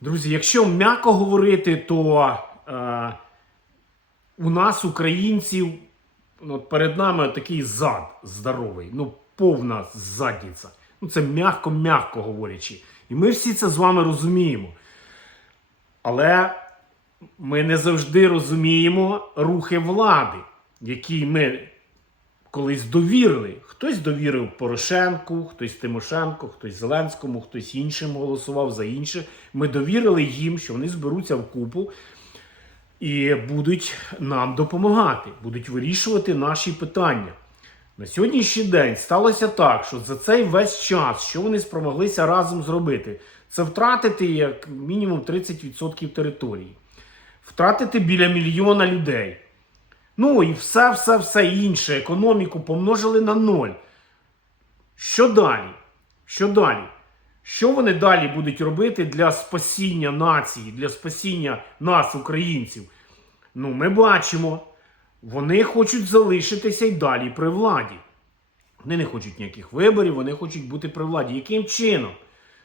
Друзі, якщо м'яко говорити, то е, у нас, українців, ну, от перед нами такий зад здоровий, ну, повна задниця. Ну, це м'яко-м'яко говорячи. І ми всі це з вами розуміємо. Але ми не завжди розуміємо рухи влади, які ми колись довірили. Хтось довірив Порошенку, хтось Тимошенко, хтось Зеленському, хтось іншим голосував за інше. Ми довірили їм, що вони зберуться в купу і будуть нам допомагати, будуть вирішувати наші питання. На сьогоднішній день сталося так, що за цей весь час, що вони спромоглися разом зробити, це втратити як мінімум 30% території, втратити біля мільйона людей. Ну і все, все, все інше, економіку помножили на ноль. Що далі? Що далі? Що вони далі будуть робити для спасіння нації, для спасіння нас, українців? Ну, ми бачимо, вони хочуть залишитися й далі при владі. Вони не хочуть ніяких виборів, вони хочуть бути при владі. Яким чином?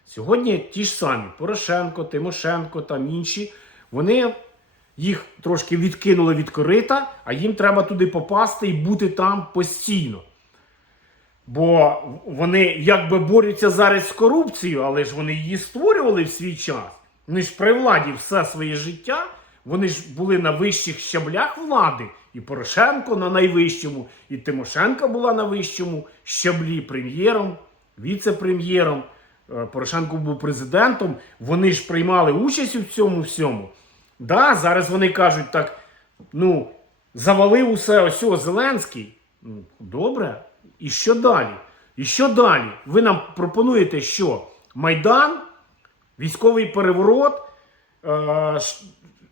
Сьогодні ті ж самі Порошенко, Тимошенко там інші, вони їх трошки відкинули від корита, а їм треба туди попасти і бути там постійно. Бо вони якби борються зараз з корупцією, але ж вони її створювали в свій час. Вони ж при владі все своє життя. Вони ж були на вищих щаблях влади. І Порошенко на найвищому, і Тимошенко була на вищому щаблі прем'єром, віце-прем'єром. Е, Порошенко був президентом. Вони ж приймали участь у цьому всьому. Да, зараз вони кажуть так: ну, завалив усе ось Зеленський. Ну, добре. І що далі? І що далі? Ви нам пропонуєте, що Майдан, військовий переворот, е,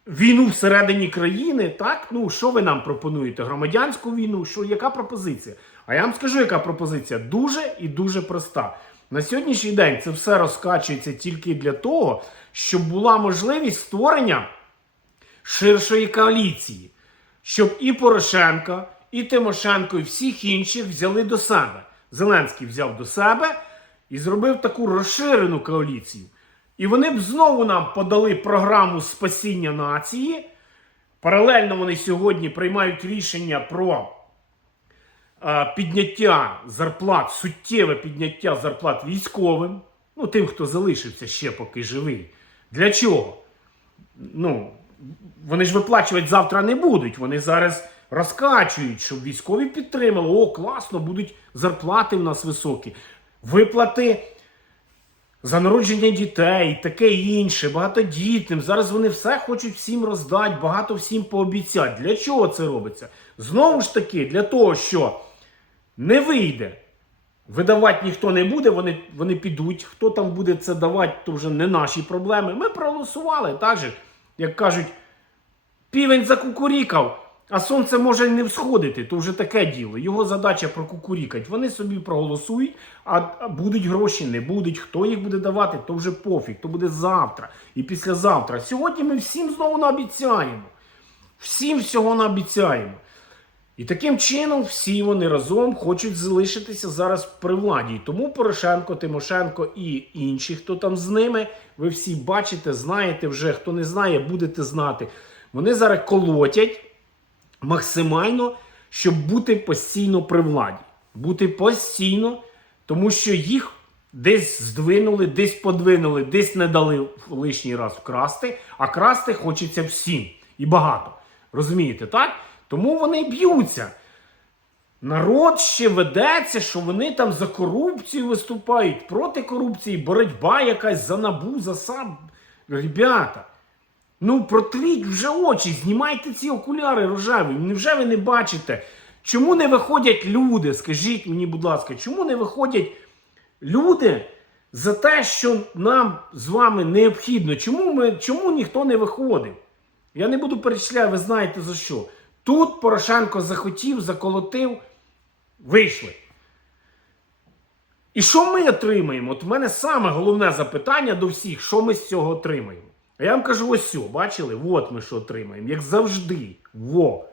війну всередині країни, так? Ну, що ви нам пропонуєте? Громадянську війну? Що, яка пропозиція? А я вам скажу, яка пропозиція? Дуже і дуже проста. На сьогоднішній день це все розкачується тільки для того, щоб була можливість створення ширшої коаліції, щоб і Порошенка, і Тимошенко, і всіх інших взяли до себе. Зеленський взяв до себе і зробив таку розширену коаліцію. І вони б знову нам подали програму спасіння нації. Паралельно вони сьогодні приймають рішення про е, підняття зарплат, суттєве підняття зарплат військовим, ну тим, хто залишився ще поки живий. Для чого? ну, вони ж виплачувати завтра не будуть. Вони зараз розкачують, щоб військові підтримали. О, класно, будуть зарплати в нас високі. Виплати за народження дітей, таке інше, багатодітним. Зараз вони все хочуть всім роздати, багато всім пообіцяти. Для чого це робиться? Знову ж таки, для того, що не вийде. Видавати ніхто не буде, вони, вони підуть. Хто там буде це давати, то вже не наші проблеми. Ми проголосували, так же, як кажуть, півень закукурікав, а сонце може не всходити, то вже таке діло. Його задача прокукурікати. Вони собі проголосують, а будуть гроші, не будуть. Хто їх буде давати, то вже пофіг, то буде завтра і післязавтра. Сьогодні ми всім знову наобіцяємо. Всім всього наобіцяємо. І таким чином всі вони разом хочуть залишитися зараз при владі. І тому Порошенко, Тимошенко і інші, хто там з ними, ви всі бачите, знаєте вже. Хто не знає, будете знати. Вони зараз колотять максимально, щоб бути постійно при владі. Бути постійно, тому що їх десь здвинули, десь подвинули, десь не дали лишній раз вкрасти, а красти хочеться всім і багато. Розумієте, так? Тому вони б'ються. Народ ще ведеться, що вони там за корупцію виступають, проти корупції, боротьба якась за набу, за сам. Ребята, ну протріть вже очі, знімайте ці окуляри рожеві. Невже ви не бачите? Чому не виходять люди? Скажіть мені, будь ласка, чому не виходять люди за те, що нам з вами необхідно? Чому, ми, чому ніхто не виходив? Я не буду перечисляти, ви знаєте за що. Тут Порошенко захотів, заколотив, вийшли. І що ми отримаємо? От в мене саме головне запитання до всіх, що ми з цього отримаємо. А я вам кажу, ось все, бачили? От ми що отримаємо. Як завжди. Во.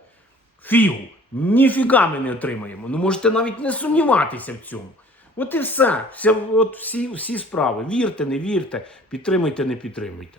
Фігу. Ніфіга ми не отримаємо. Ну можете навіть не сумніватися в цьому. От і все. Вся, от всі, всі справи. Вірте, не вірте, підтримуйте, не підтримуйте.